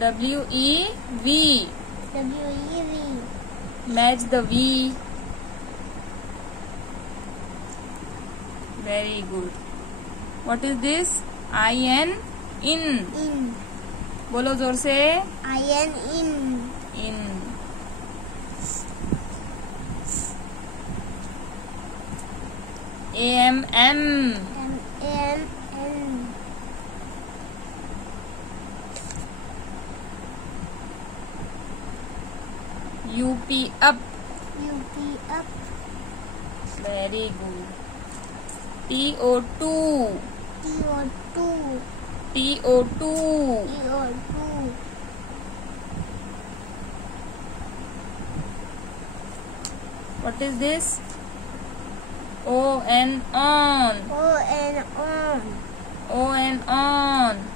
W-E-V. W-E-V. Match the V. Very good. What is this? I-N. In. In. बोलो जोर से. I-N. In. In. A-M-M. M-A-M-N. U-P. Up. U-P. Up. Very good. T-O-2. T-O-2. T-O-2. T-O-2. What is this? O-N. On. O-N. On. O-N. On.